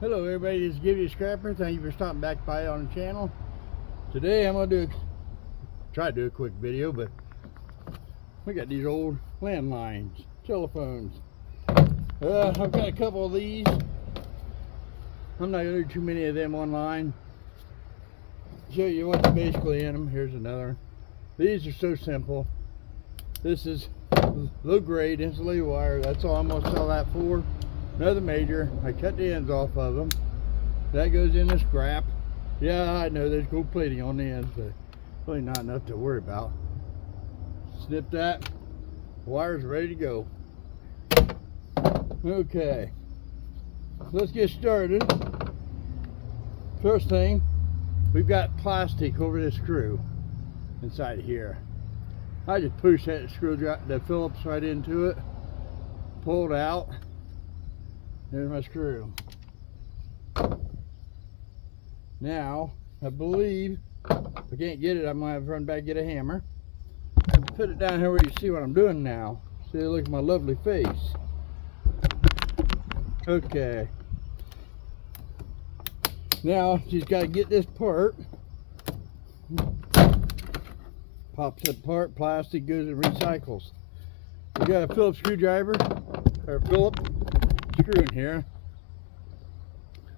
Hello everybody, this is Give You a Scrapper. Thank you for stopping back by on the channel. Today I'm going to try to do a quick video, but we got these old landlines, telephones. I've got a couple of these. I'm not going to do too many of them online. Show you what's basically in them. Here's another. These are so simple. This is low grade insulated wire. That's all I'm going to sell that for. Another major. I cut the ends off of them. That goes in the scrap. Yeah, I know there's gold plating on the ends, but really not enough to worry about. Snip that. The wire's ready to go. Okay, let's get started. First thing, we've got plastic over the screw inside here. I just push that the Phillips right into it, pull it out. There's my screw. Now, I believe, if I can't get it, I'm going to have to run back and get a hammer. Put it down here where you see what I'm doing now. See, look at my lovely face. Okay. Now, she's got to get this part. Pops it apart, plastic goes and recycles. We got a Phillips screwdriver, or Phillips screw in here.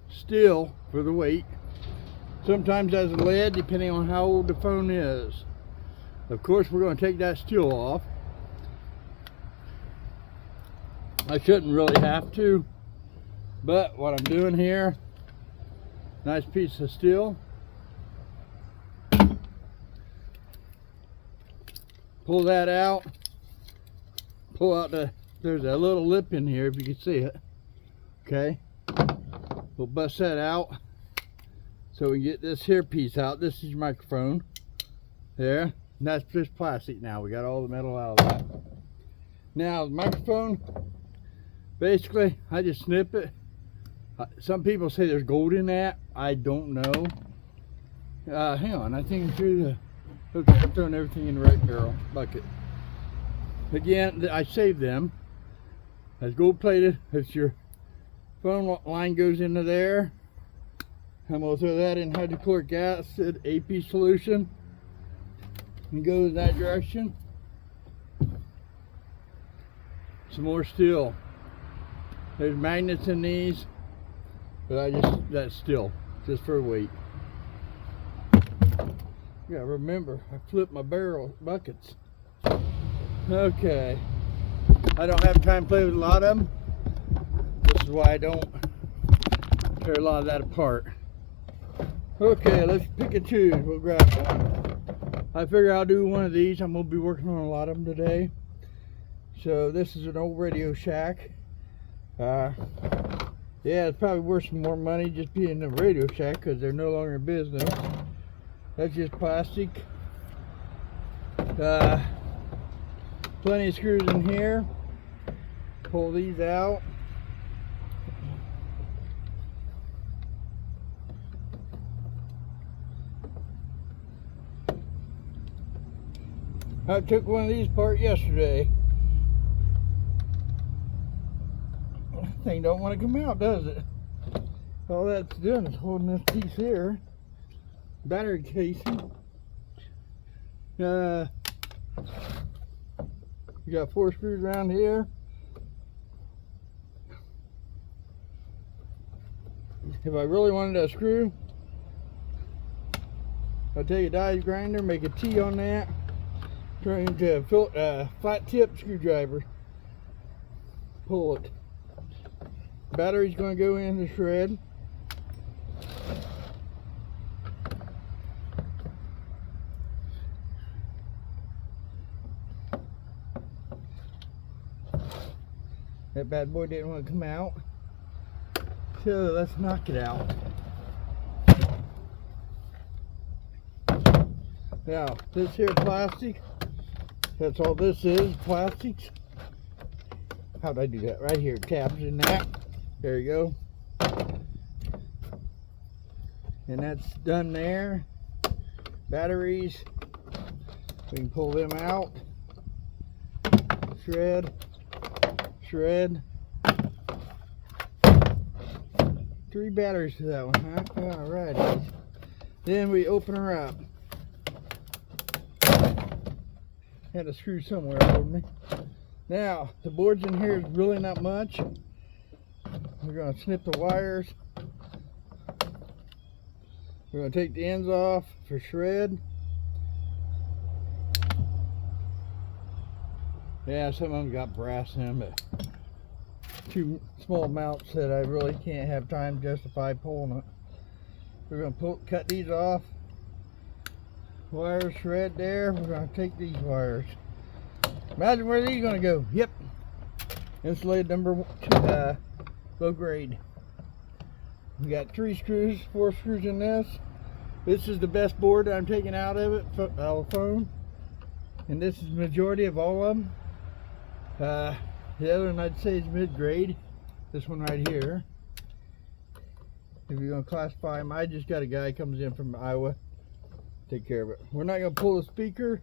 Steel for the weight. Sometimes that's lead, depending on how old the phone is. Of course, we're going to take that steel off. I shouldn't really have to, but what I'm doing here, nice piece of steel. Pull that out. Pull out there's a little lip in here if you can see it. Okay. We'll bust that out so we get this here piece out. This is your microphone. There. And that's just plastic now. We got all the metal out of that. Now, the microphone, basically, I just snip it. Some people say there's gold in that. I don't know. Hang on. I think I'm throwing everything in the right barrel bucket. Again, I saved them. That's gold plated. If your phone line goes into there, I'm going to throw that in hydrochloric acid AP solution and go in that direction. Some more steel. There's magnets in these, but that's steel, just for weight. Yeah, remember, I flipped my barrel buckets. Okay, I don't have time to play with a lot of them. This is why I don't tear a lot of that apart. Okay, let's pick and choose. We'll grab one. I figure I'll do one of these. I'm going to be working on a lot of them today. So this is an old Radio Shack. Yeah, it's probably worth some more money just being a Radio Shack because they're no longer in business. That's just plastic. Plenty of screws in here. Pull these out. I took one of these apart yesterday. That thing don't want to come out, does it? All that's doing is holding this piece here. Battery casing. You got 4 screws around here. If I really wanted a screw, I'll take a die grinder, make a T on that, turn it into a flat tip screwdriver. Pull it. Battery's going to go in the shred. That bad boy didn't want to come out. So let's knock it out. Now, this here plastic, that's all this is, plastics. How'd I do that? Right here, tabs in that. There you go. And that's done there. Batteries, we can pull them out. Shred. 3 batteries to that one, huh? Alrighty. Then we open her up. Had a screw somewhere holding me. Now, the boards in here is really not much. We're going to snip the wires. We're going to take the ends off for shred. Yeah, some of them got brass in them, but 2 small mounts that I really can't have time to justify pulling it. We're going to cut these off. Wires shred there. We're going to take these wires. Imagine where these are going to go. Yep. Insulated number 2, low grade. We got 3 screws, 4 screws in this. This is the best board I'm taking out of it, out of the foam. And this is the majority of all of them. The other one I'd say is mid-grade. This one right here. If you're going to classify them, I just got a guy comes in from Iowa. Take care of it. We're not going to pull the speaker.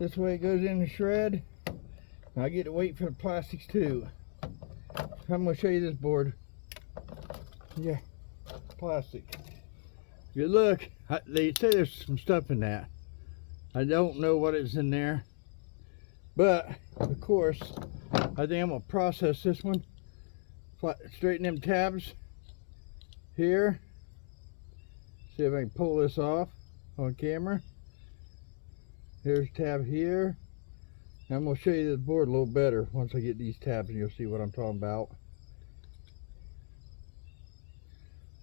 This way it goes in the shred. And I get to wait for the plastics too. I'm going to show you this board. Yeah, plastic. You look, they say there's some stuff in that. I don't know what is in there. But, of course, I think I'm going to process this one. Straighten them tabs here. See if I can pull this off on camera. Here's tab here. And I'm going to show you this board a little better once I get these tabs and you'll see what I'm talking about.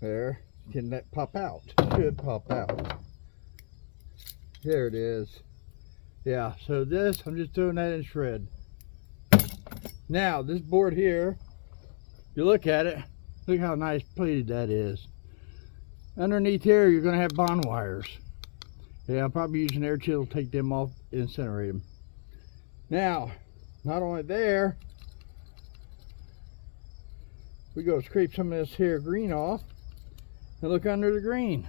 There. Can that pop out? It should pop out. There it is. Yeah, so this, I'm just throwing that in shred. Now, this board here, you look at it, look how nice plated that is. Underneath here, you're going to have bond wires. Yeah, I'll probably use an air chill to take them off, incinerate them. Now, not only there, we go scrape some of this here green off and look under the green.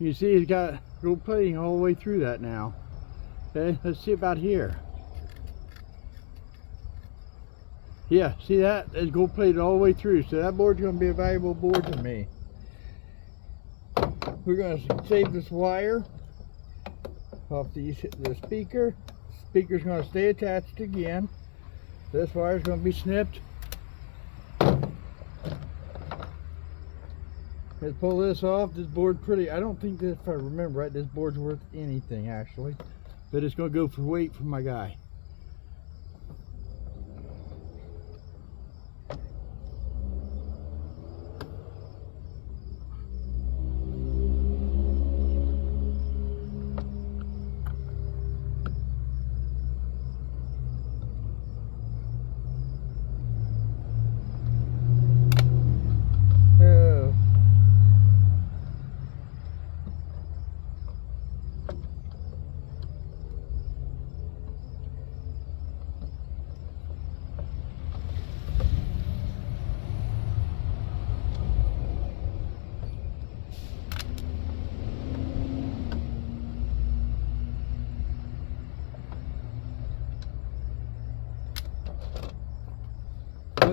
You see it's got gold plating all the way through that now. Okay, let's see about here. Yeah, see that? It's gold plated all the way through, so that board's going to be a valuable board to me. We're going to save this wire off the speaker. Speaker's going to stay attached again. This wire's going to be snipped. Let's pull this off. This board pretty, I don't think that, if I remember right, this board's worth anything actually. But it's going to go for weight for my guy.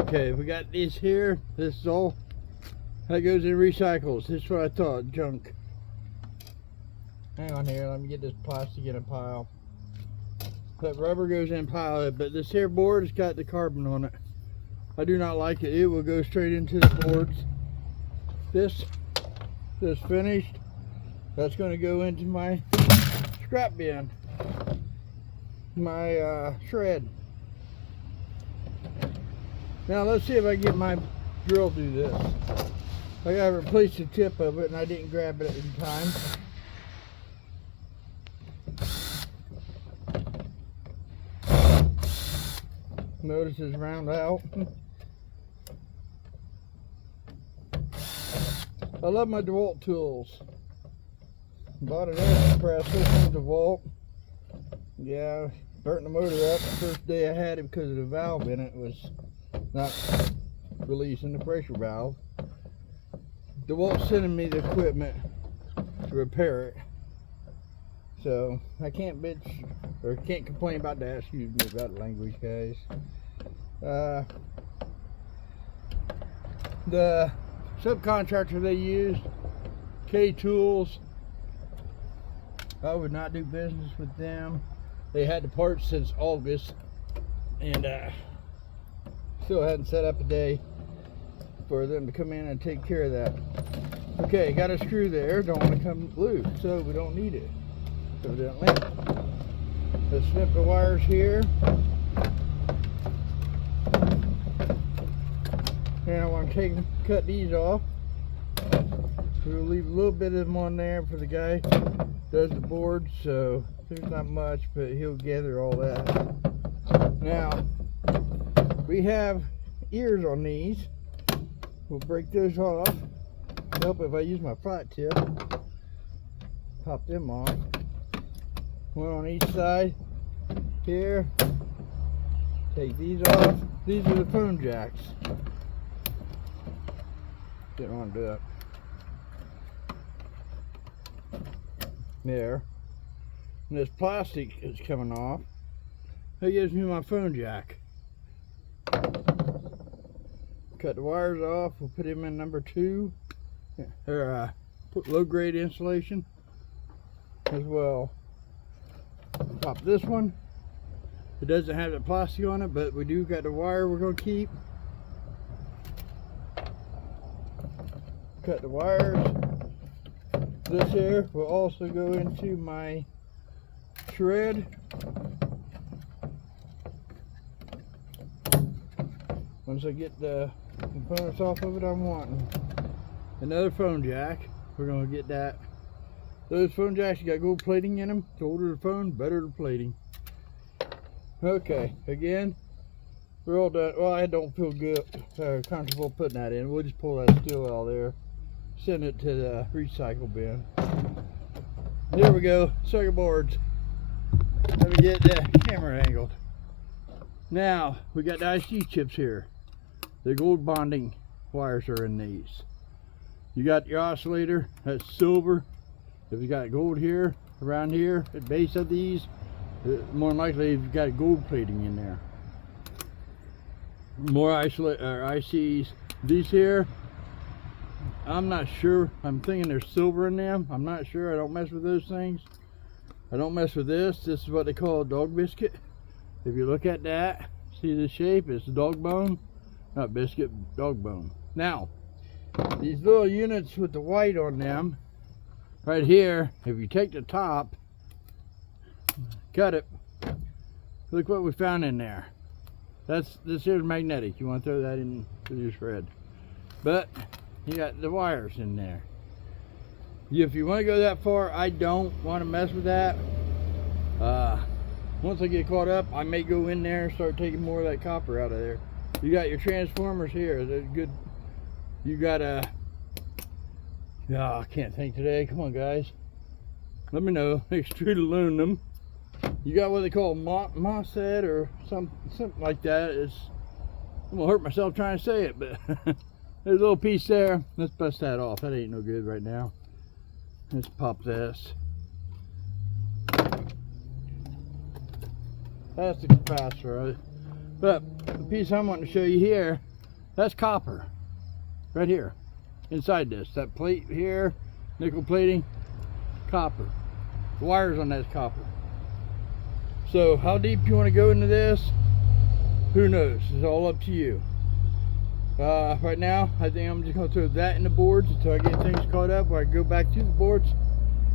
Okay, we got these here. This is all that goes in recycles. This is what I thought, junk. Hang on here, let me get this plastic in a pile. That rubber goes in a pile, but this here board has got the carbon on it. I do not like it. It will go straight into the boards. This is finished. That's going to go into my scrap bin. My shred. Now let's see if I can get my drill to do this. I gotta replace the tip of it and I didn't grab it in time. Notice it's round out. I love my DeWalt tools. Bought an air compressor from DeWalt. Yeah, burnt the motor up the first day I had it because of the valve in it was not releasing the pressure valve. DeWalt's sending me the equipment to repair it, so I can't bitch or can't complain about that. Excuse me about the language, guys. The subcontractor they used, K Tools. I would not do business with them. They had the parts since August, and still hadn't set up a day for them to come in and take care of that. Okay, got a screw there, don't want to come loose, so we don't need it, evidently. Let's snip the wires here. And I want to cut these off. We'll leave a little bit of them on there for the guy who does the board, so there's not much, but he'll gather all that. Now, we have ears on these. We'll break those off. Help if I use my flat tip. Pop them off. One on each side. Here. Take these off. These are the phone jacks. Didn't want to do that. There. And this plastic is coming off. That gives me my phone jack. Cut the wires off. We'll put them in number 2. Or put low grade insulation as well. Pop this one. It doesn't have the plastic on it, but we do got the wire we're going to keep. Cut the wires. This here will also go into my shred. Once I get the components off of it, I'm wanting another phone jack. We're going to get that. Those phone jacks, you got gold plating in them. The older the phone, better the plating. Okay, again, we're all done. Well, I don't feel good, comfortable putting that in. We'll just pull that steel out there, send it to the recycle bin. There we go, circuit boards. Let me get the camera angled. Now, we got the IC chips here. The gold bonding wires are in these. You got your oscillator, that's silver. If you got gold here, around here, at the base of these, more than likely you've got gold plating in there. More ICs. These here, I'm not sure. I'm thinking there's silver in them. I'm not sure. I don't mess with those things. I don't mess with this. This is what they call a dog biscuit. If you look at that, see the shape? It's dog bone. Not biscuit, dog bone. Now, these little units with the white on them, right here, if you take the top, cut it, look what we found in there. This here's magnetic. You want to throw that in to your shred. But you got the wires in there. If you want to go that far, I don't want to mess with that. Once I get caught up, I may go in there and start taking more of that copper out of there. You got your transformers here. They're good. You got a... I can't think today. Come on, guys. Let me know. Extruded aluminum. You got what they call MOSFET or something like that. I'm gonna hurt myself trying to say it, but there's a little piece there. Let's bust that off. That ain't no good right now. Let's pop this. That's the capacitor. But the piece I'm wanting to show you here, that's copper. Right here. Inside this. That plate here, nickel plating, copper. The wires on that's copper. So how deep you want to go into this, who knows? It's all up to you. Right now, I think I'm just going to throw that in the boards until I get things caught up, where I go back to the boards,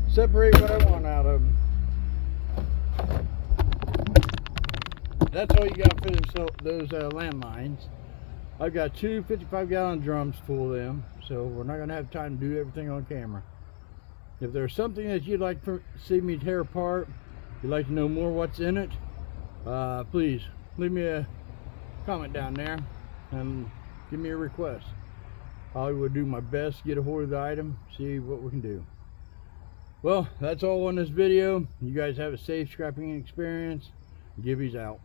separate what I want out of them. That's all you got for those landmines. I've got 2 55-gallon drums full of them, so we're not going to have time to do everything on camera. If there's something that you'd like to see me tear apart, you'd like to know more what's in it, please leave me a comment down there and give me a request. I will do my best to get a hold of the item, see what we can do. Well, that's all on this video. You guys have a safe scrapping experience. Gibby's out.